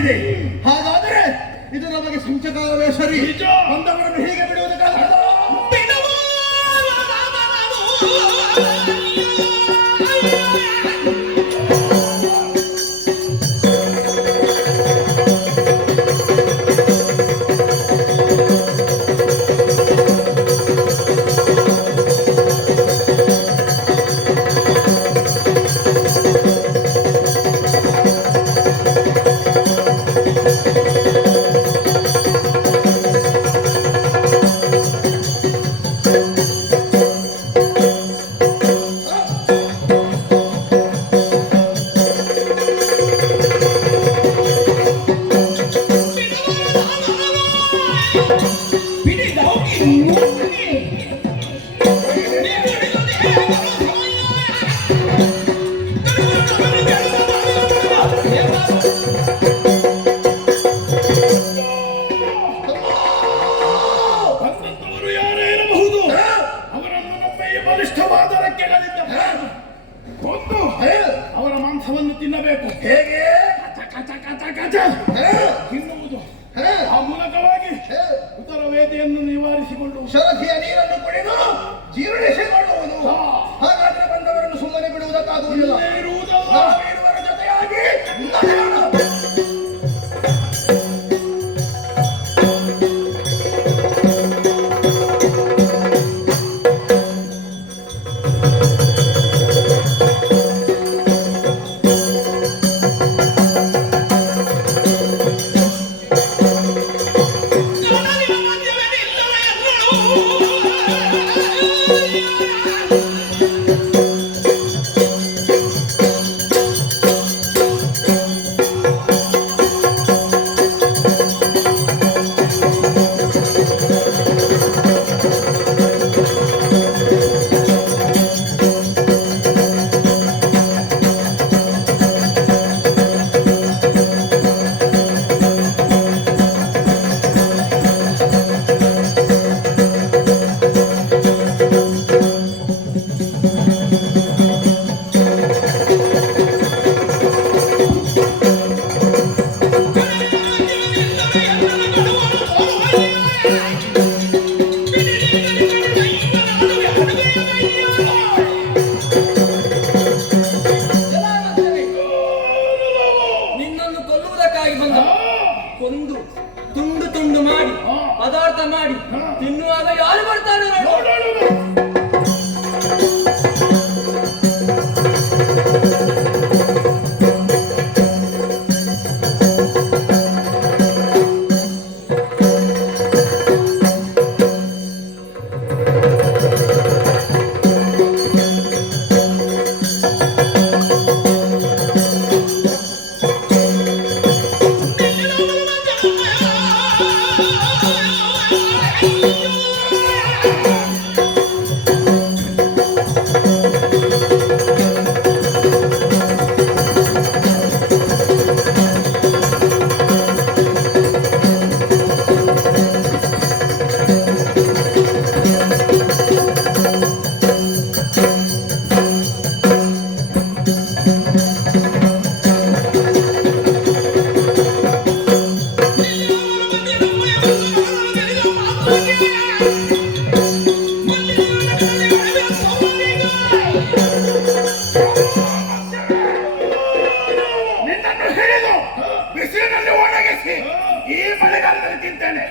ಇದೆ. ಹಾಗಾದರೆ ಇದು ನಮಗೆ ಸಂಚಕಾರವೇ ಸರಿ. ಬಂದವರನ್ನು ಹೀಗೆ ಬಿಡುವುದಕ್ಕಾಗುತ್ತದೆ? ಅವರ ಮಾಂಸವನ್ನು ತಿನ್ನಬೇಕು. ಹೇಗೆ ತಿನ್ನುವುದು ಆ ಮೂಲಕವಾಗಿ ಉದರ ವೇದೆಯನ್ನು ನಿವಾರಿಸಿಕೊಂಡು ಶರಧಿಯ ನೀರನ್ನು ಕುಡಿದು ಜೀರ್ಣಿಸಿಕೊಳ್ಳುವುದು. ಹಾಗಾದ್ರೆ ಬಂದವರನ್ನು ಸುಮ್ಮನೆ ಬಿಡುವುದಕ್ಕಾಗುವುದಿಲ್ಲ. ನಾವಿರುವರ ಜೊತೆಯಾಗಿ ಕೊಂದು ತುಂಡು ತುಂಡು ಮಾಡಿ ಪದಾರ್ಥ ಮಾಡಿ ತಿನ್ನುವಾಗ ಯಾರು ಬರ್ತಾರೆ ನೋಡು. ಬಿಸಿಲಿನಲ್ಲಿ ಒಣಗಿಸಿ ಈ ಮಳೆಗಾಲದಲ್ಲಿ ತಿಂತೇನೆ.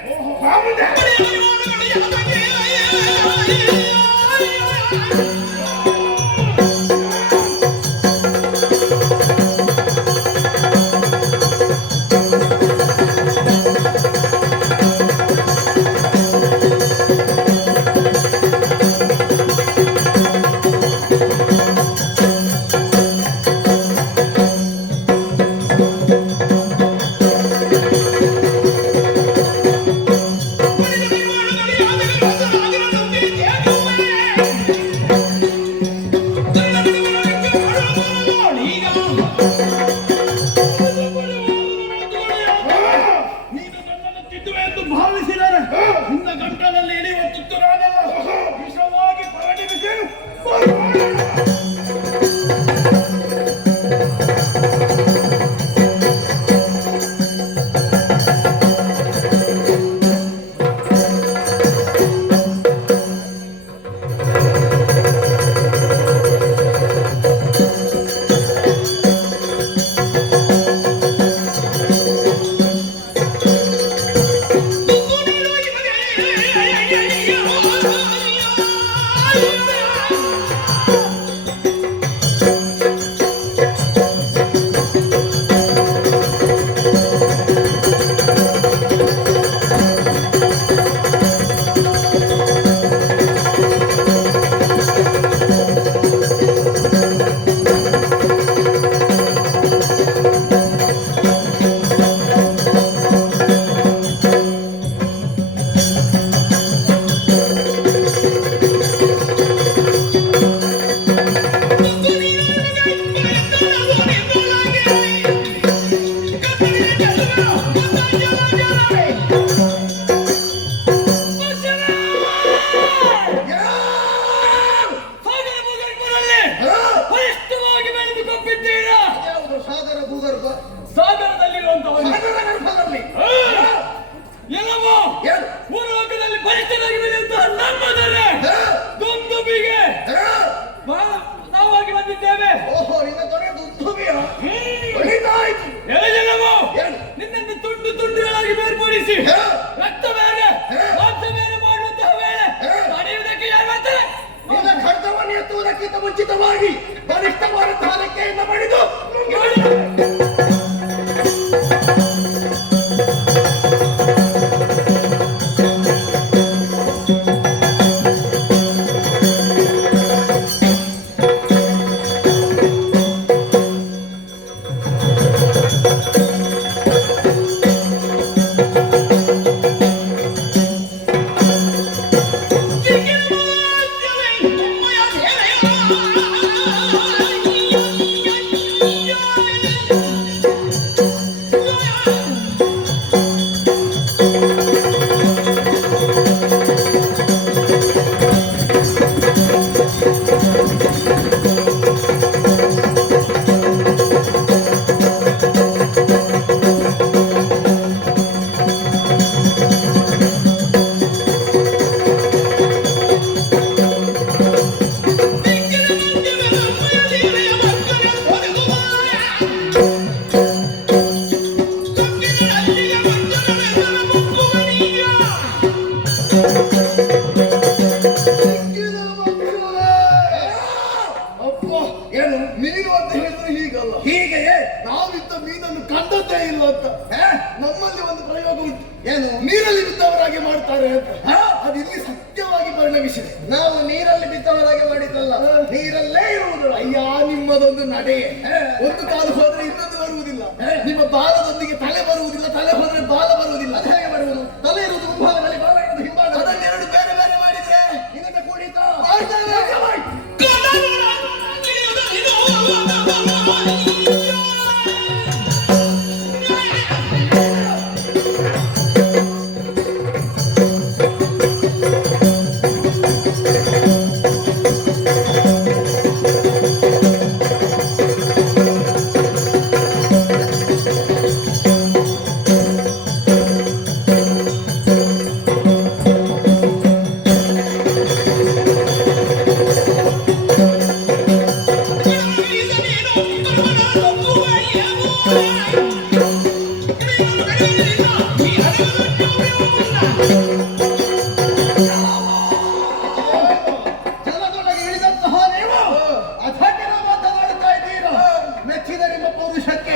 Yeah. ಓಹೋ, ನಿನ್ನ ದೊರೆ ದುಂದುಬಿಯ ಹೊಳಿತಾಯ್ತು. ಎಲೆ ಜಗಮು, ಏನು? ನಿನ್ನನ್ನು ತುಂಡು ತುಂಡುಗಳಾಗಿ ಬೇರ್ಪಡಿಸಿ ಹೇ? ರಕ್ತ ಬೇರೆ ಮಾಂಸ ಬೇರೆ ಮಾಡುವಂತಹ ವೇಳೆ ತಡೆಯುವುದಕ್ಕೆ ಯಾರು ಬರ್ತಾರೆ? ನಿನ್ನ ಖಡ್ಗವನ್ನು ಎತ್ತುವುದಕ್ಕಿಂತ ಮುಂಚಿತವಾಗಿ ಬಲಿಷ್ಠವಾದಂತಹ ರೆಕ್ಕೆಯಿಂದ ಬಡಿದು ಅಪ್ಪ, ಏನು ಮೀನು ಅಂತ ಹೇಳಿದ್ರೆ ಹೀಗಲ್ಲ. ಹೀಗೆಯೇ ನಾವಿದ್ದ ಮೀನನ್ನು ಕಂಡದ್ದೇ ಇಲ್ಲ ಅಂತ. ನಮ್ಮಲ್ಲಿ ಒಂದು ಪ್ರಯೋಗ ಉಂಟು. ಏನು? ನೀರಲ್ಲಿ ಬಿದ್ದವರಾಗಿ ಮಾಡ್ತಾರೆ ಅಂತ. ಹಾ? ಅದು ಇಲ್ಲಿ ಸತ್ಯವಾಗಿ ಪರಿಣಮಿಸಿದೆ. ನಾವು ನೀರಲ್ಲಿ ಬಿದ್ದವರಾಗೆ ಮಾಡಿದ್ದಲ್ಲ, ನೀರಲ್ಲೇ ಇರುವುದು. ಅಯ್ಯ, ನಿಮ್ಮದೊಂದು ನಡೆ. ಒಂದು ಕಾಲು ಹೋದ್ರೆ ಇನ್ನೊಂದು ಬರುವುದಿಲ್ಲ. ನಿಮ್ಮ ಬಾಲದೊಂದಿಗೆ ತಲೆ ಬರುವುದಿಲ್ಲ, ತಲೆ ಹೋದ್ರೆ ಬಾಲ ಬರುವುದಿಲ್ಲ. ಅದು ಹೇಗೆ ಬರುವುದು? ತಲೆ ಇರುವುದು ಮುಂಭಾಗದಲ್ಲಿ, ಬಾಲ ಇರುವುದು ಹಿಂಭಾಗದಲ್ಲಿ. ಅದನ್ನೆರಡು ಬೇರೆ ಬೇರೆ ಮಾಡಿದ್ರೆ ಇನ್ನೊಂದು ಕೂಡಿತ ಜಲದೊಳಗೆ ಇಳಿದಂತಹ ನೀವು ಅಧಟಿನ ಮಾತನಾಡುತ್ತಾ ಇದ್ದೀರಾ. ಮೆಚ್ಚಿದ ನಿಮ್ಮ ಪೌರುಷಕ್ಕೆ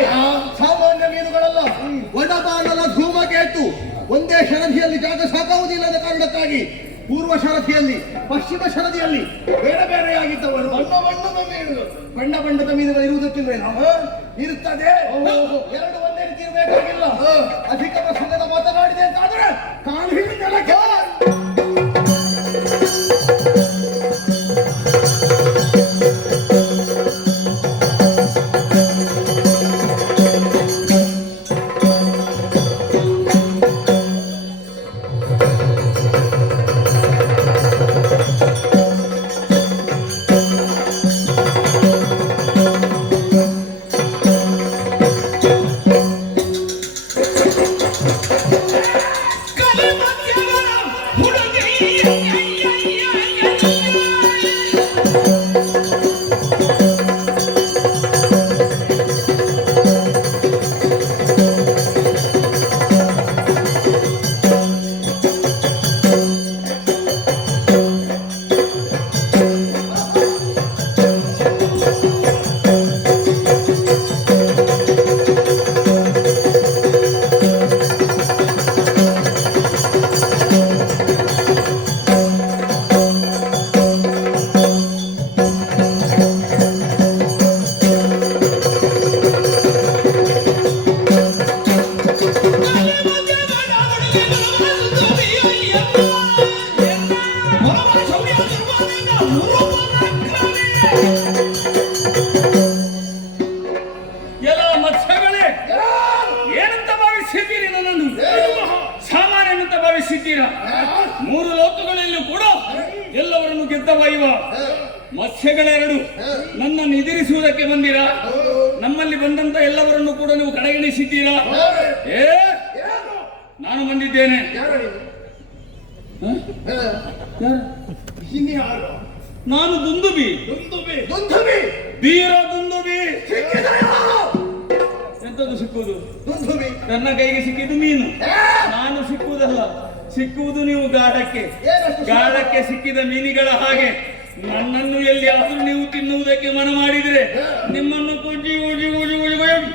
ಸಾಮಾನ್ಯ ಮೀನುಗಳಲ್ಲ, ಒಡಬಾನಲ ಧೂಮಕೇತು ಒಂದೇ ಶರಧಿಯಲ್ಲಿ ಜಾಗ ಸಾಕಾಗುವುದಿಲ್ಲದ ಕಾರಣಕ್ಕಾಗಿ ಪೂರ್ವ ಶರಧಿಯಲ್ಲಿ ಪಶ್ಚಿಮ ಶರಧಿಯಲ್ಲಿ ಬೇರೆ ಬೇರೆಯಾಗಿದ್ದವರು ಬಣ್ಣ ಬಣ್ಣದ ಮೀನುಗಳು ಇರುವುದಕ್ಕಿಲ್ವೇನೋ? ಇರುತ್ತದೆ. ಎರಡು ಒಂದೇ ರೀತಿ ಇರಬೇಕಾಗಿಲ್ಲ. ಅಧಿಕ ಪ್ರಸಂಗದ ಮಾತನಾಡಿದೆ ಅಂತಾದ್ರೆ ಕಾಲು ಹಿಡಿದು ನೆಲಕ್ಕೆ ಎಲ್ಲ ಮತ್ಸ್ಯಗಳೇ, ಏನಂತ ಭಾವಿಸಿದ್ದೀರಿ ನನ್ನನ್ನು? ಸಾಮಾನ್ಯನಂತ ಭಾವಿಸಿದ್ದೀರಾ? ಮೂರು ಲೋಕಗಳಲ್ಲೂ ಕೂಡ ಎಲ್ಲವರನ್ನು ಗೆದ್ದ ವೈವ ಮತ್ಸ್ಯಗಳೆರಡು ನನ್ನನ್ನು ಎದುರಿಸುವುದಕ್ಕೆ ಬಂದಿರಾ? ನಮ್ಮಲ್ಲಿ ಬಂದಂತ ಎಲ್ಲವರನ್ನು ಕೂಡ ನೀವು ಕಡೆಗಣಿಸಿದ್ದೀರಾ? ನಾನು ಬಂದಿದ್ದೇನೆ. ಇನ್ಯಾರು? ನಾನು ದುಂದುಬಿ. ದುಂದುಬಿ. ದುಂದುಬಿ ಧೀರ ದುಂದುಬಿ. ಸಿಕ್ಕಿದೆಯೋ? ಎಂತದ್ದು ಸಿಕ್ಕುವುದು? ದುಂದುಬಿ. ನನ್ನ ಕೈಗೆ ಸಿಕ್ಕಿದ್ದು ಮೀನು. ಏ! ನಾನು ಸಿಕ್ಕುವುದಲ್ಲ, ಸಿಕ್ಕುವುದು ನೀವು ಗಾಢಕ್ಕೆ. ಏನಷ್ಟು ಗಾಢಕ್ಕೆ ಸಿಕ್ಕಿದ ಮೀನುಗಳ ಹಾಗೆ ನನ್ನನ್ನು ಎಲ್ಲಿಯಾದ್ರೂ ನೀವು ತಿನ್ನುವುದಕ್ಕೆ ಮನ ಮಾಡಿದ್ರೆ ನಿಮ್ಮನ್ನು ಕುಜಿ ಉಜಿ ಉಜಿ ಉಜಿ ಉಜಿ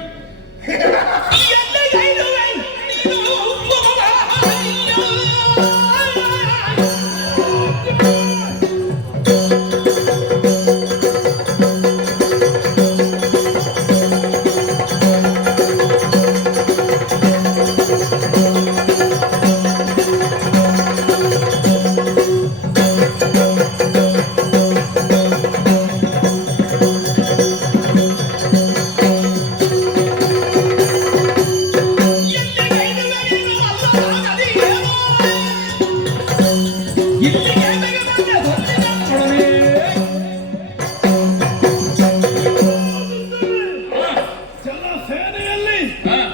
ಸೇನೆಯಲ್ಲಿ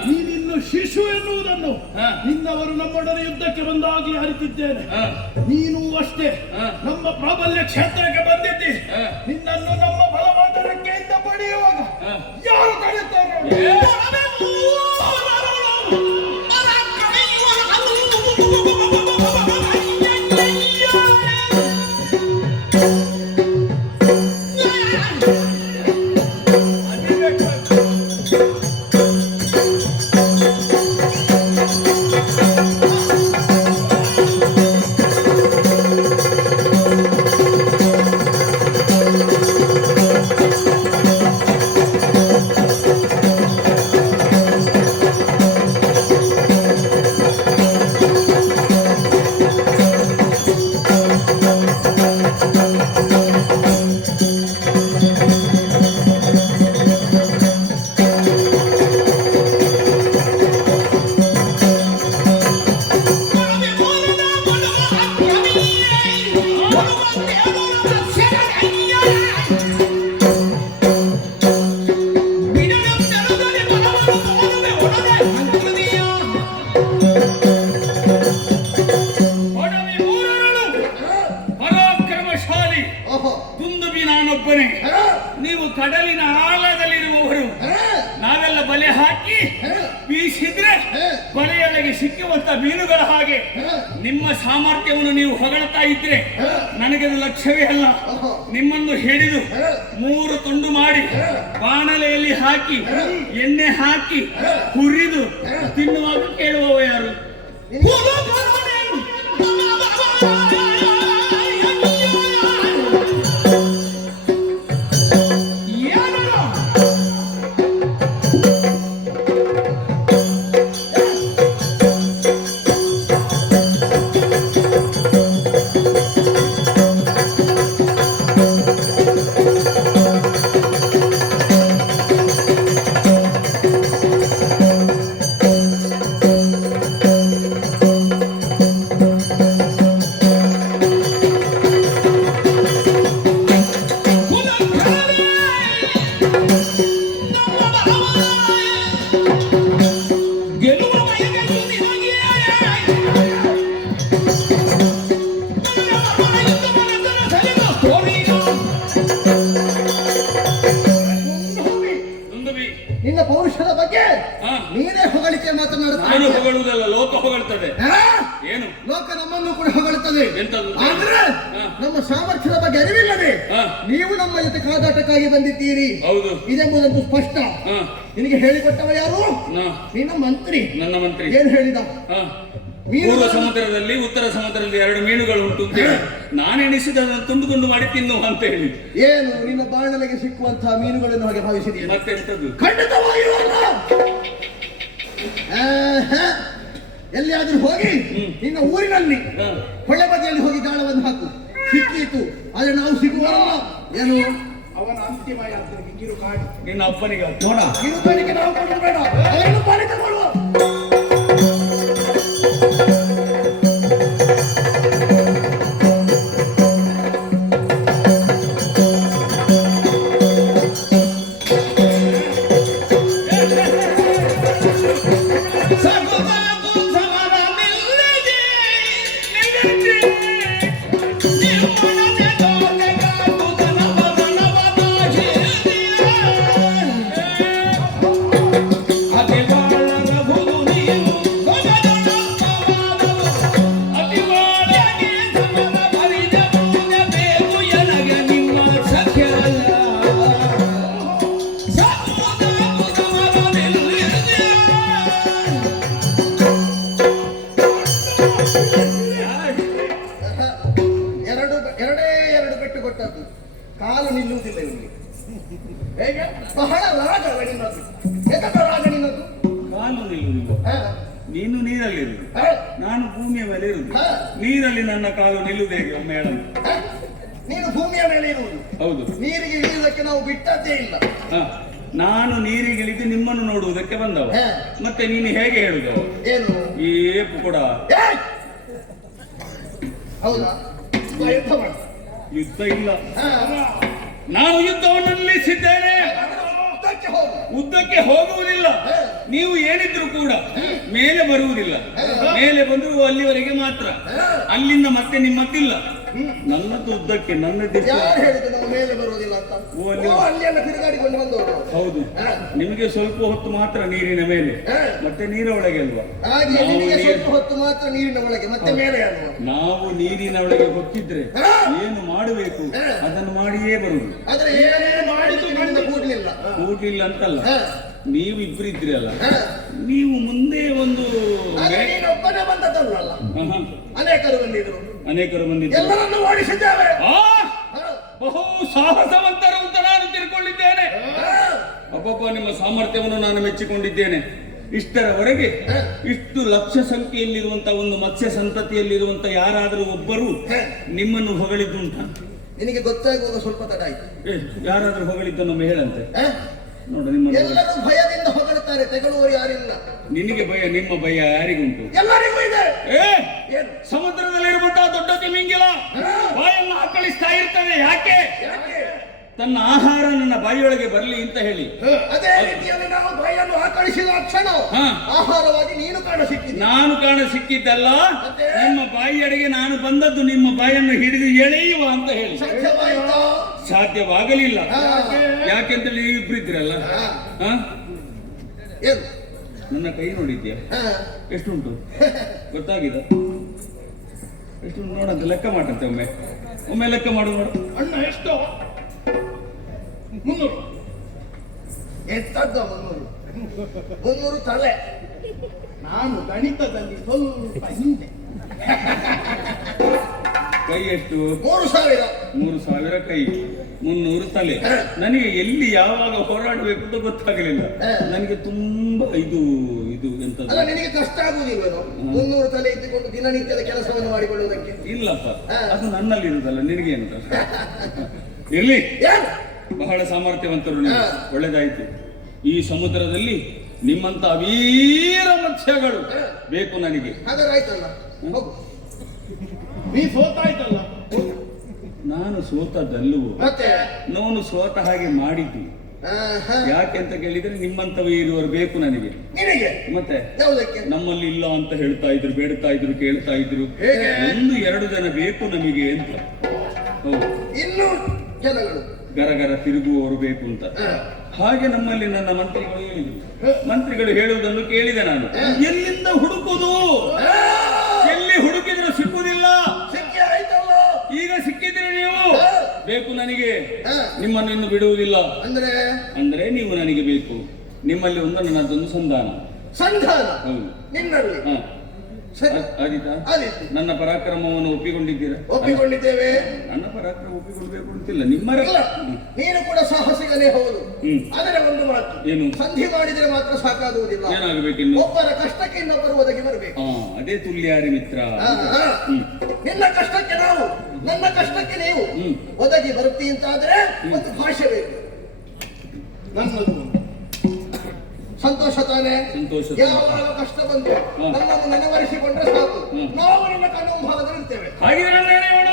ನೀನಿನ್ನು ಶಿಶು ಎನ್ನುವುದನ್ನು ನಿನ್ನವರು ನಮ್ಮೊಡನೆ ಯುದ್ಧಕ್ಕೆ ಬಂದಾಗಿ ಅರಿತಿದ್ದೇನೆ. ನೀನು ಅಷ್ಟೇ ನಮ್ಮ ಪ್ರಾಬಲ್ಯ ಕ್ಷೇತ್ರಕ್ಕೆ ಬಂದಿದ್ದಿ. ನಿನ್ನನ್ನು ನಮ್ಮ ಬಲವಾದ ರೆಕ್ಕೆಯಿಂದ ಪಡೆಯುವಾಗ ಯಾರು ತಡೆಯುತ್ತಾರೆ? ನೀವು ಕಡಲಿನ ಆಳದಲ್ಲಿರುವವರು. ನಾವೆಲ್ಲ ಬಲೆ ಹಾಕಿ ಬೀಸಿದ್ರೆ ಬಲೆಯೊಳಗೆ ಸಿಕ್ಕುವಂತ ಮೀನುಗಳ ಹಾಗೆ ನಿಮ್ಮ ಸಾಮರ್ಥ್ಯವನ್ನು ನೀವು ಹೊಗಳ್ತಾ ಇದ್ರೆ ನನಗದು ಲಕ್ಷ್ಯವೇ ಅಲ್ಲ. ನಿಮ್ಮನ್ನು ಹಿಡಿದು 3 ತುಂಡು ಮಾಡಿ ಬಾಣಲೆಯಲ್ಲಿ ಹಾಕಿ ಎಣ್ಣೆ ಹಾಕಿ ಹುರಿದು ತಿನ್ನುವಾಗ ಕೇಳುವವ ಯಾರು? ನಿನ್ನ ಪೌರುಷದ ಬಗ್ಗೆ ನೀನೇ ಹೊಗಳಿಕೆ ಮಾತನಾಡುತ್ತಾ. ನಾನು ಹೊಗಳುವುದಲ್ಲ, ಲೋಕ ಹೊಗಳ್ತದೆ. ಏನು? ಲೋಕ ನಮ್ಮನ್ನು ಕೂಡ ಹೊಗಳುತ್ತದೆ. ಆದ್ರೆ ನಮ್ಮ ಸಾಮರ್ಥ್ಯದ ಬಗ್ಗೆ ಅರಿವಿಲ್ಲದೆ ನೀವು ನಮ್ಮ ಜೊತೆ ಕಾದಾಟಕ್ಕಾಗಿ ಬಂದಿದ್ದೀರಿ. ಹೌದು, ಇದೆಂಬುದಂತೂ ಸ್ಪಷ್ಟ. ನಿನಗೆ ಹೇಳಿಕೊಟ್ಟವ ಯಾರು? ನಿನ್ನ ಮಂತ್ರಿ. ನನ್ನ ಮಂತ್ರಿ ಏನ್ ಹೇಳಿದ? ಪೂರ್ವ ಸಮುದ್ರದಲ್ಲಿ ಉತ್ತರ ಸಮುದ್ರದಲ್ಲಿ 2 ಮೀನುಗಳು ಉಂಟು ಅಂತ ಹೇಳಿ ನಾನೆಣಿಸಿದ ತುಂಡು ತುಂಡು ಮಾಡಿ ತಿನ್ನು ಅಂತ ಹೇಳಿ. ಏನು ನಿನ್ನ ಬಾಣಲೆಗೆ ಸಿಕ್ಕುವಂತಹ ಮೀನುಗಳನ್ನು ಹಾಗೆ ಭಾವಿಸಿದೆಯಾ? ಮತ್ತೆ ಎಂತದ್ದು? ಖಂಡಿತವಾಗಿಯೂ ಅಲ್ಲ. ಎಲ್ಲಿಯಾದ್ರೂ ಹೋಗಿ ನಿನ್ನ ಊರಿನಲ್ಲಿ ಹೊಳೆ ಬದಿಯಲ್ಲಿ ಹೋಗಿ ಗಾಳವನ್ನು ಹಾಕು. ಸಿಕ್ಕೀತು, ಆದ್ರೆ ನಾವು ಸಿಗುವಲ್ಲ. ಏನು ಅವನ ಅಂತಿಮ ಯಾತ್ರೆಗೆ ಕಿರುಕಾಡಿ ನಿನ್ನ ಅಪ್ಪನಿಗೆ ನೋಡ, ಕಿರುಕಾಣಿಕೆ ನಾವು ಕೊಡಬೇಡ, ಅವರನ್ನು ಪಾಲಿತ ಮಾಡುವ. ಬಹಳ ರಾಗ ನಿನ್ನದು. ಎದಕ ರಾಗ ನಿನ್ನದು? ಕಾಲು ನಿಲ್ಲುವುದಿಲ್ಲ. ಹಾ, ನೀನು ನೀರಲ್ಲಿರುವುದು, ಹಾ, ನಾನು ಭೂಮಿಯ ಮೇಲೆ ಇರುವುದು. ಹಾ. ನೀರಲ್ಲಿ ನನ್ನ ಕಾಲು ನಿಲ್ಲುವುದು ಹೇಗೆ ಒಮ್ಮೆ ಹೇಳಲು? ಹಾ. ನೀನು ಭೂಮಿಯ ಮೇಲೆ ಇರುವುದು, ಹೌದು. ನೀರಿಗೆ ಇಳಿಯುವುದಕ್ಕೆ ನಾವು ಬಿಟ್ಟದ್ದೇ ಇಲ್ಲ. ಹ. ನಾನು ನೀರಿಗಿಳಿದು ನಿಮ್ಮನ್ನು ನೋಡುವುದಕ್ಕೆ ಬಂದವ. ಹಾ. ಮತ್ತೆ ನೀನು ಹೇಗೆ ಹೇಳುದು? ಏನು? ಏಪು ಕೂಡ ಏಯ್! ಹೌದಾ? ಬಾ, ಯುದ್ಧ ಮಾಡು. ಯುದ್ಧ ಇಲ್ಲ. ಹಾ. ನಾನು ಯುದ್ಧವನ್ನು ನಿಲ್ಲಿಸಿದ್ದೇನೆ. ಯುದ್ಧಕ್ಕೆ ಹೋಗು. ಉದ್ದಕ್ಕೆ ಹೋಗುವುದಿಲ್ಲ. ಹಾ. ನೀವು ಏನಿದ್ರು ಕೂಡ ಮೇಲೆ ಬರುವುದಿಲ್ಲ. ಮೇಲೆ ಬಂದರೂ ಅಲ್ಲಿವರೆಗೆ ಮಾತ್ರ. ಹಾ. ಅಲ್ಲಿಂದ ಮತ್ತೆ ನಿಮ್ಮದ್ದಿಲ್ಲ. ನನ್ನದು ಉದ್ದಕ್ಕೆ, ನನ್ನದ್ದು ಯಾರು ಹೇಳಿದ್ರು ನಾವು ಮೇಲೆ ಬರುವುದಿಲ್ಲ ಅಂತ? ಓ, ಅಲ್ಲಿ- ಓ, ಅಲ್ಲಿ ಎಲ್ಲ ತಿರುಗಾಡಿಕೊಂಡು ಬಂದವರು. ಹೌದು. ಹಾ. ನಿಮಗೆ ಸ್ವಲ್ಪ ಹೊತ್ತು ಮಾತ್ರ ನೀರಿನ ಮೇಲೆ, ಹಾ. ಮತ್ತೆ ನೀರ ಒಳಗೆ ಅಲ್ವಾ? ಹಾಗೆ ನಾವು ನಿನಗೆ ನೀರು- ಸ್ವಲ್ಪ ಹೊತ್ತು ಮಾತ್ರ ನೀರಿನ ಒಳಗೆ, ಮತ್ತೆ ಮೇಲೆ ಅಲ್ವಾ? ನಾವು ನೀರಿನ ಒಳಗೆ ಹೊಕ್ಕಿದ್ರೆ ಹಾ. ಏನು ಮಾಡಬೇಕು ಹಾ. ಅದನ್ನು ಮಾಡಿಯೇ ಬರುವುದು. ಆದ್ರೆ ಏನೇನು ಮಾಡಿದ್ರು ನಿಮ್ಮಿಂದ ಕೂಡ್ಲಿಲ್ಲ. ಕೂಡ್ಲಿಲ್ಲ ಅಂತಲ್ಲ, ಹಾ. ನೀವು ಇಬ್ರು ಇದ್ರಿ ಅಲ್ಲ, ಹಾ. ನೀವು ಮುಂದೆ ಒಂದು ಆದ್ರೆ ನೀನು ಒಬ್ಬನೇ ಬಂದದ್ದಲ್ಲ, ಆಹಾ. ಅನೇಕರು ಬಂದಿದ್ರು, ಅನೇಕರು ಬಂದಿದ್ದರು. ಎಲ್ಲರನ್ನು ಓಡಿಸಿದ್ದೇವೆ. ಆ, ಹಾ. ಬಹು ಸಾಹಸವಂತರು ಅಂತ ನಾನು ತಿಳ್ಕೊಂಡಿದ್ದೇನೆ. ಹಾ. ಅಪ್ಪಪ್ಪ, ನಿಮ್ಮ ಸಾಮರ್ಥ್ಯವನ್ನು ನಾನು ಮೆಚ್ಚಿಕೊಂಡಿದ್ದೇನೆ. ಇಷ್ಟರವರೆಗೆ ಇಷ್ಟು ಲಕ್ಷ ಸಂಖ್ಯೆಯಲ್ಲಿರುವಂತಹ ಒಂದು ಮತ್ಸ್ಯ ಸಂತತಿಯಲ್ಲಿರುವಂತ ಯಾರಾದರೂ ಒಬ್ಬರು ನಿಮ್ಮನ್ನು ಹೊಗಳಿದ್ದುಂಟ? ನಿನಗೆ ಗೊತ್ತಾಗುವಾಗ ಸ್ವಲ್ಪ ತಡ ಆಯ್ತು. ಯಾರಾದ್ರೂ ಹೊಗಳಿದ್ದನ್ನು ಹೇಳಂತೆ ಹಾ? ನೋಡು. ನಿಮ್ಮ ಎಲ್ಲರೂ ಭಯದಿಂದ ಹೊಗಳುತ್ತಾರೆ, ತೆಗಳುವವರು ಯಾರಿಲ್ಲ. ನಿನಗೆ ಭಯ, ನಿಮ್ಮ ಭಯ ಯಾರಿಗುಂಟು? ಎಲ್ಲರಿಗೂ ಇದೆ. ಏ, ಏನು? ಸಮುದ್ರದಲ್ಲಿರುವಂತಹ ದೊಡ್ಡ ತಿಮಿಂಗಿಲ ಬಾಯನ್ನು ಆಕಳಿಸ್ತಾ ಇರ್ತದೆ. ಯಾಕೆ? ಯಾಕೆ? ತನ್ನ ಆಹಾರ ನನ್ನ ಬಾಯಿಯೊಳಗೆ ಬರಲಿ ಅಂತ ಹೇಳಿ. ಅದೇ ರೀತಿಯಲ್ಲಿ ನಾವು ಭಯನ್ನು ಆಕಳಿಸಿದ ಕ್ಷಣ ಹಾ. ಆಹಾರವಾಗಿ ನೀನು ಕಾಣ ಸಿಕ್ಕಿದೆ. ನಾನು ಕಾಣ ಸಿಕ್ಕಿದ್ದಲ್ಲ, ಮತ್ತೆ? ನಿಮ್ಮ ಬಾಯಿಯಡೆಗೆ ನಾನು ಬಂದದ್ದು ನಿಮ್ಮ ಬಾಯನ್ನು ಹಿಡಿದು ಎಳೆಯುವ ಅಂತ ಹೇಳಿ. ಸಾಧ್ಯವಾಯಿತಾ? ಸಾಧ್ಯವಾಗಲಿಲ್ಲ. ಹಾ. ಯಾಕೆಂತೇಳಿ ನೀವು ಇಬ್ಬರಿದ್ರಲ್ಲ. ಹಾ. ಹ? ಏನು? ನನ್ನ ಕೈ ನೋಡಿದ್ಯಾ? ಹಾ. ಎಷ್ಟುಂಟು ಗೊತ್ತಾಗಿದ? ಎಷ್ಟುಂಟು ನೋಡಂತ ಲೆಕ್ಕ ಮಾಡಂತೆ. ಒಮ್ಮೆ ಒಮ್ಮೆ ಲೆಕ್ಕ ಮಾಡು. ನೋಡು. ಅಣ್ಣ ಎಷ್ಟು? 300. ಎಂತದ್ದು 300? 300 ತಲೆ. ನಾನು ಗಣಿತದಲ್ಲಿ ಸ್ವಲ್ಪ ಹಿಂದೆ. ಕೈ ಎಷ್ಟು? 3000. 3000 ಕೈ, 300 ತಲೆ. ನನಗೆ ಎಲ್ಲಿ ಯಾವಾಗ ಹೋರಾಡಬೇಕು ಅಂತ ಗೊತ್ತಾಗಲಿಲ್ಲ. ನನಗೆ ತುಂಬಾ ಇದು ಇದು ಅಲ್ಲ, ಎಂತದ್ದು ನಿನಗೆ ಕಷ್ಟ ಆಗುವುದಿಲ್ವೇನೋ 300 ತಲೆ ಇದ್ದುಕೊಂಡು ದಿನನಿತ್ಯದ ಕೆಲಸವನ್ನು ಮಾಡಿಕೊಳ್ಳುವುದಕ್ಕೆ? ಇಲ್ಲಪ್ಪ, ಅದು ನನ್ನಲ್ಲಿ ಇರುದಲ್ಲ, ನಿನಗೇನು ಕಷ್ಟ? ಇರ್ಲಿ, ಏನು? ಬಹಳ ಸಾಮರ್ಥ್ಯವಂತರು ನೀವು. ಹಾ. ಒಳ್ಳೆದಾಯ್ತು. ಈ ಸಮುದ್ರದಲ್ಲಿ ನಿಮ್ಮಂತ ವೀರ ಮತ್ಸ್ಯಗಳು ಬೇಕು ನನಗೆ. ಹಾಗಾದ್ರೆ ಆಯ್ತಲ್ಲ, ಹೋಗು. ನೀ ಸೋತಾಯ್ತಲ್ಲ. ನಾನು ಸೋತದ್ದಲ್ಲವೋ, ಮತ್ತೆ ನಾನು ಸೋತ ಹಾಗೆ ಮಾಡಿದ್ದು. ಆಹಾ. ಯಾಕೆ ಅಂತ ಕೇಳಿದ್ರೆ ನಿಮ್ಮಂತವ ಇರುವರು ಬೇಕು ನನಗೆ. ನಿನಗೆ ಮತ್ತೆ ಯಾವುದಕ್ಕೆ? ನಮ್ಮಲ್ಲಿ ಇಲ್ಲ ಅಂತ ಹೇಳ್ತಾ ಇದ್ರು, ಬೇಡ್ತಾ ಇದ್ರು, ಕೇಳ್ತಾ ಇದ್ರು. ಹೇಗೆ? 1-2 ಜನ ಬೇಕು ನಮಗೆ ಅಂತ. ಹೌದು, ಇನ್ನೂ ಜನಗಳು ಗರಗರ ತಿರುಗುವವರು ಬೇಕು ಅಂತ. ಹಾ. ಹಾಗೆ ನಮ್ಮಲ್ಲಿ ನನ್ನ ಮಂತ್ರಿಗಳು ಹೇಳಿದ್ರು. ಮಂತ್ರಿಗಳು ಹೇಳುವುದನ್ನು ಕೇಳಿದೆ ನಾನು. ಎಲ್ಲಿಂದ ಹುಡುಕುದು? ಎಲ್ಲಿ ಹುಡುಕಿದ್ರು ಸಿಕ್ಕುವುದಿಲ್ಲ. ಸಿಕ್ಕಿ ಆಯ್ತಲ್ಲ. ಈಗ ಸಿಕ್ಕಿದ್ರೆ ನೀವು ಹಾ. ಬೇಕು ನನಗೆ. ಹಾ. ನಿಮ್ಮನ್ನು ಇನ್ನು ಬಿಡುವುದಿಲ್ಲ. ಅಂದ್ರೆ ನೀವು ನನಗೆ ಬೇಕು. ನಿಮ್ಮಲ್ಲಿ ನನ್ನದೊಂದು ಸಂಧಾನ. ಸಂಧಾನ ಹೌದು. ನಿನ್ನಲ್ಲಿ? ಹಾ. ಸರಿ. ಆದೀತಾ? ಆದೀತು. ನನ್ನ ಪರಾಕ್ರಮವನ್ನು ಒಪ್ಪಿಕೊಂಡಿದ್ದೀರಾ? ಒಪ್ಪಿಕೊಂಡಿದ್ದೇವೆ. ನನ್ನ ಪರಾಕ್ರಮ ಒಪ್ಪಿಕೊಳ್ಬೇಕು ಅಂತಿಲ್ಲ, ನಿಮ್ಮ ಇಲ್ಲ, ನೀನು ಕೂಡ ಸಾಹಸಿಗನೇ ಹೌದು. ಆದರೆ ಒಂದು ಮಾತು, ಏನು? ಸಂಧಿ ಮಾಡಿದರೆ ಮಾತ್ರ ಸಾಕಾಗುವುದಿಲ್ಲ. ಏನಾಗಬೇಕಿನ್ನು? ಒಬ್ಬರ ಕಷ್ಟಕ್ಕೆ ಇನ್ನೊಬ್ಬರು ಒದಗಿ ಬರಬೇಕು. ಅದೇ ತುಲ್ಯಾರಿ ಮಿತ್ರ. ನಿನ್ನ ಕಷ್ಟಕ್ಕೆ ನಾವು, ನನ್ನ ಕಷ್ಟಕ್ಕೆ ನೀವು ಒದಗಿ ಬರುತ್ತಿ ಅಂತಾದ್ರೆ ಒಂದು ಭಾಷೆ ಬೇಕು. ನನ್ನದು ಸಂತೋಷ ತಾನೆ? ಸಂತೋಷ. ಯಾವಾಗ ಕಷ್ಟ ಬಂದು ನನ್ನನ್ನು ನೆನವರಿಸಿಕೊಂಡ್ರೆ ಸಾಕು, ನಾವು ನಿನ್ನ ಕಣ್ಣು ಇರ್ತೇವೆ. ಹಾಗಿದ್ರೆ ನನ್ನ ಹೇಳೋಣ.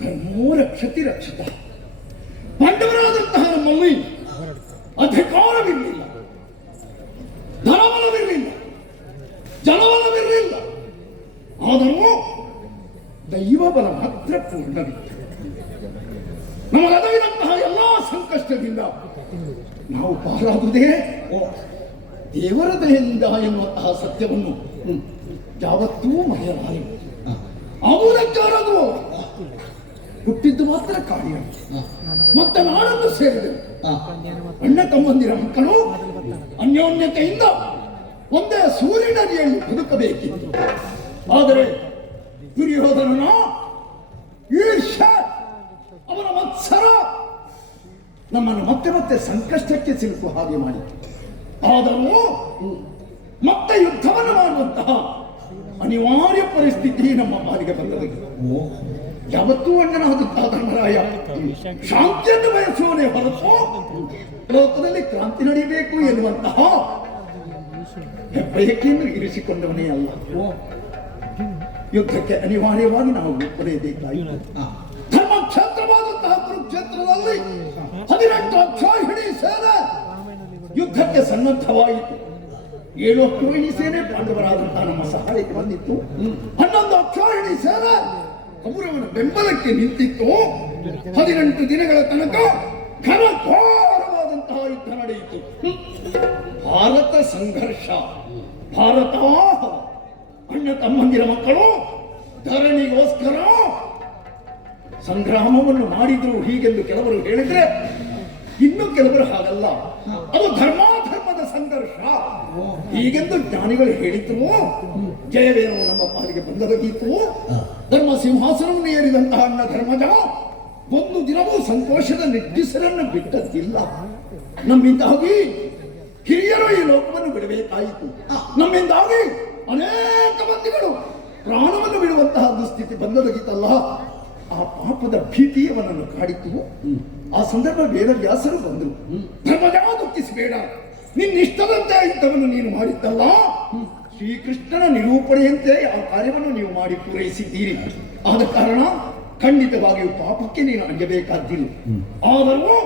ಧರ್ಮೋ ರಕ್ಷತಿ ರಕ್ಷಿತ. ಪಾಂಡವರಾದಂತಹ ನಮ್ಮಲ್ಲಿ ಅಧಿಕಾರವಿರಲಿಲ್ಲ, ಧನಬಲವಿರಲಿಲ್ಲ, ಜನಬಲವಿರಲಿಲ್ಲ. ಆದರೂ ದೈವ ಬಲ ಮಾತ್ರ ಪೂರ್ಣವಿತ್ತು. ನಮಗದಾಗಿದಂತಹ ಎಲ್ಲಾ ಸಂಕಷ್ಟದಿಂದ ನಾವು ಪಾರಾಗುವುದೇ ದೇವರ ದಯೆಯಿಂದ ಎನ್ನುವಂತಹ ಸತ್ಯವನ್ನು ಯಾವತ್ತೂ ಮರೆಯಲಾರೆ. ಆಗುವುದಕ್ಕಾರದು ಹುಟ್ಟಿದ್ದು ಮಾತ್ರ ಕಾರ್ಯ. ಮತ್ತೆ ನಾಡನ್ನು ಸೇರಿದೆವು. ಅಣ್ಣ ತಮ್ಮಂದಿರ ಮಕ್ಕಳು ಅನ್ಯೋನ್ಯತೆಯಿಂದ ಒಂದೇ ಸೂರ್ಯನಡಿಯಲ್ಲಿ ಬದುಕಬೇಕಿತ್ತು. ಆದರೆ ದುರ್ಯೋಧನನ ಈರ್ಷ್ಯ, ಅವನ ಮತ್ಸರ ನಮ್ಮನ್ನು ಮತ್ತೆ ಮತ್ತೆ ಸಂಕಷ್ಟಕ್ಕೆ ಸಿಲುಕುವ ಹಾಗೆ ಮಾಡಿ, ಆದರೂ ಮತ್ತೆ ಯುದ್ಧವನ್ನು ಮಾಡುವಂತಹ ಅನಿವಾರ್ಯ ಪರಿಸ್ಥಿತಿ ನಮ್ಮ ಪಾಲಿಗೆ ಬಂದದ್ದು. ಯಾವತ್ತೂ ಅಣ್ಣನಾದಂತಹ ಧರ್ಮರಾಯ ಶಾಂತಿಯನ್ನು ಬಯಸುವನೇ ಹೊರತು ಲೋಕದಲ್ಲಿ ಕ್ರಾಂತಿ ನಡೆಯಬೇಕು ಎನ್ನುವಂತಹ ಹೆಬ್ಬಯಕೆಯನ್ನು ಇರಿಸಿಕೊಂಡವನೇ ಅಲ್ಲ. ಯುದ್ಧಕ್ಕೆ ಅನಿವಾರ್ಯವಾಗಿ ನಾವು ಬರೆಯಬೇಕಾಯಿತು. ಧರ್ಮಕ್ಷೇತ್ರವಾದಂತಹ ಕುರುಕ್ಷೇತ್ರದಲ್ಲಿ 18 ಅಕ್ಷೋಹಿಣಿ ಸೇನೆ ಯುದ್ಧಕ್ಕೆ ಸನ್ನದ್ಧವಾಯಿತು. 7 ಅಕ್ಷೋಹಿಣಿ ಸೇನೆ ಪಾಂಡವರಾದಂತಹ ನಮ್ಮ ಸಹಾಯಕ್ಕೆ ಬಂದಿತ್ತು. 11 ಅಕ್ಷೋಹಿಣಿ ಸೇನೆ ಕೌರವನ ಬೆಂಬಲಕ್ಕೆ ನಿಂತಿತ್ತು. 18 ದಿನಗಳ ತನಕ ಘನಘೋರವಾದಂತಹ ಯುದ್ಧ ನಡೆಯಿತು. ಭಾರತ ಸಂಘರ್ಷ. ಭಾರತ ಅಣ್ಣ ತಮ್ಮಂದಿರ ಮಕ್ಕಳು ಧರಣಿಗೋಸ್ಕರ ಸಂಗ್ರಾಮವನ್ನು ಮಾಡಿದ್ರು ಹೀಗೆಂದು ಕೆಲವರು ಹೇಳಿದ್ರೆ, ಇನ್ನು ಕೆಲವರು ಹಾಗಲ್ಲ, ಅದು ಧರ್ಮಾಧರ್ಮದ ಸಂಘರ್ಷ ಹೀಗೆಂದು ಜ್ಞಾನಿಗಳು ಹೇಳಿದ್ರು. ಜಯವೇನೋ ನಮ್ಮ ಪಾಲಿಗೆ ಬಂದೊದಗಿತ್ತು. ಧರ್ಮ ಸಿಂಹಾಸನವನ್ನು ಏರಿದಂತಹ ಅಣ್ಣ ಧರ್ಮಜ ಒಂದು ದಿನವೂ ಸಂತೋಷದ ನಿಟ್ಟುಸಿರನ್ನು ಬಿಟ್ಟದ್ದಿಲ್ಲ. ನಮ್ಮಿಂದಾಗಿ ಹಿರಿಯರು ಈ ಲೋಕವನ್ನು ಬಿಡಬೇಕಾಯಿತು. ನಮ್ಮಿಂದಾಗಿ ಅನೇಕ ಮಂದಿಗಳು ಪ್ರಾಣವನ್ನು ಬಿಡುವಂತಹ ದುಸ್ಥಿತಿ ಬಂದೊದಗಿತಲ್ಲ. ಆ ಪಾಪದ ಭೀತಿ ಅವನನ್ನು ಕಾಡಿತು. ಆ ಸಂದರ್ಭ ವೇದವ್ಯಾಸರು ಬಂದರು. ಧರ್ಮಜ ದುಃಖಿಸಬೇಡ, ನಿನ್ನಿಷ್ಟದಂತೆ ಯುದ್ಧವನ್ನು ನೀನು ಮಾಡಿದ್ದಲ್ಲ, ಶ್ರೀಕೃಷ್ಣನ ನಿರೂಪಣೆಯಂತೆ ಆ ಕಾರ್ಯವನ್ನು ನೀವು ಮಾಡಿ ಪೂರೈಸಿದ್ದೀರಿ. ಆದ ಕಾರಣ ಖಂಡಿತವಾಗಿಯೂ ಪಾಪಕ್ಕೆ ನೀನು ಅಂಜಬೇಕಾದ್ದಿಲ್ಲ. ಆದರೂ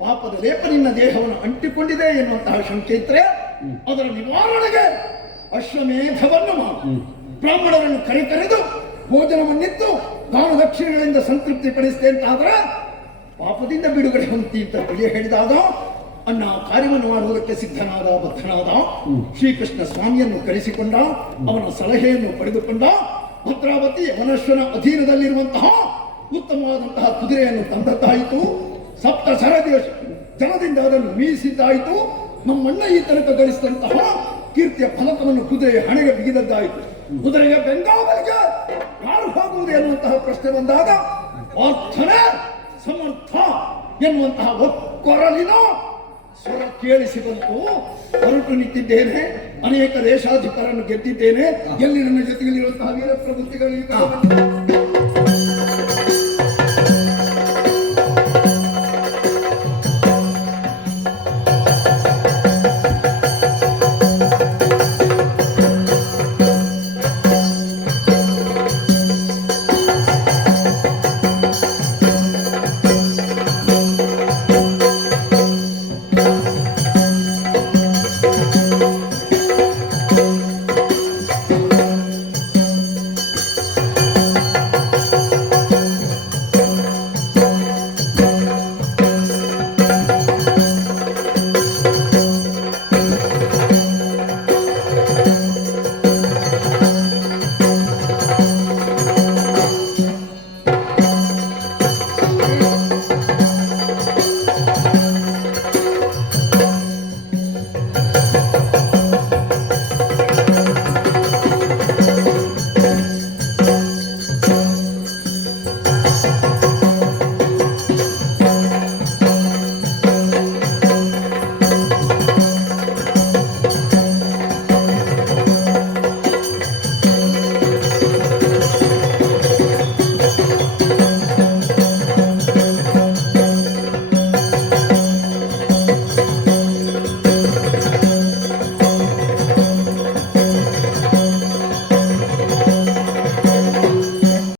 ಪಾಪದ ಲೇಪ ನಿನ್ನ ದೇಹವನ್ನು ಅಂಟಿಕೊಂಡಿದೆ ಎನ್ನುವಂತಹ ಶಂಕೆ ಇದ್ರೆ ಅದರ ನಿವಾರಣೆಗೆ ಅಶ್ವಮೇಧವನ್ನು ಮಾಡು. ಬ್ರಾಹ್ಮಣರನ್ನು ಕರೆದು ಭೋಜನವನ್ನಿತ್ತು ದಾನ ದಕ್ಷಿಣೆಗಳಿಂದ ಸಂತೃಪ್ತಿ ಪಡಿಸಿದೆ ಅಂತಾದ್ರೆ ಪಾಪದಿಂದ ಬಿಡುಗಡೆ ಹೊಂದಿ ಅಂತ ತಿಳಿಯ ಹೇಳಿದಾಗ ಅಣ್ಣ ಕಾರ್ಯವನ್ನು ಮಾಡುವುದಕ್ಕೆ ಸಿದ್ಧನಾದ ಬದ್ಧನಾದ. ಶ್ರೀಕೃಷ್ಣ ಸ್ವಾಮಿಯನ್ನು ಕರೆಸಿಕೊಂಡ, ಅವನ ಸಲಹೆಯನ್ನು ಪಡೆದುಕೊಂಡ. ಭದ್ರಾವತಿ ವನಶ್ವನ ಅಧೀನದಲ್ಲಿರುವಂತಹ ಉತ್ತಮವಾದಂತಹ ಕುದುರೆಯನ್ನು ತಂದದ್ದಾಯಿತು. 7 ಸರದಿಯ ಜನದಿಂದ ಅದನ್ನು ಮೀಸಿದ್ದಾಯಿತು. ನಮ್ಮಣ್ಣ ಈ ತನಕ ಗಳಿಸಿದಂತಹ ಕೀರ್ತಿಯ ಫಲಕವನ್ನು ಕುದುರೆಯ ಹಣೆಗೆ ಬಿಗಿದದ್ದಾಯಿತು. ಕುದುರೆಯ ಬೆಂಗಾವಲಿಗೆ ಯಾರು ಹೋಗುವುದು ಎನ್ನುವಂತಹ ಪ್ರಶ್ನೆ ಬಂದಾಗ ಅರ್ಥನೇ ಸಮರ್ಥ ಎನ್ನುವಂತಹ ಒಕ್ಕೊರಲಿನ ಸ್ವರ ಕೇಳಿಸಿ ಬಂತು. ಹೊರಟು ನಿಂತಿದ್ದೇನೆ, ಅನೇಕ ದೇಶಾಧಿಕಾರನ್ನು ಗೆದ್ದಿದ್ದೇನೆ. ಎಲ್ಲಿ ನನ್ನ ಜೊತೆಯಲ್ಲಿರುವಂತಹ ವೀರ ಪ್ರವೃತ್ತಿಗಳು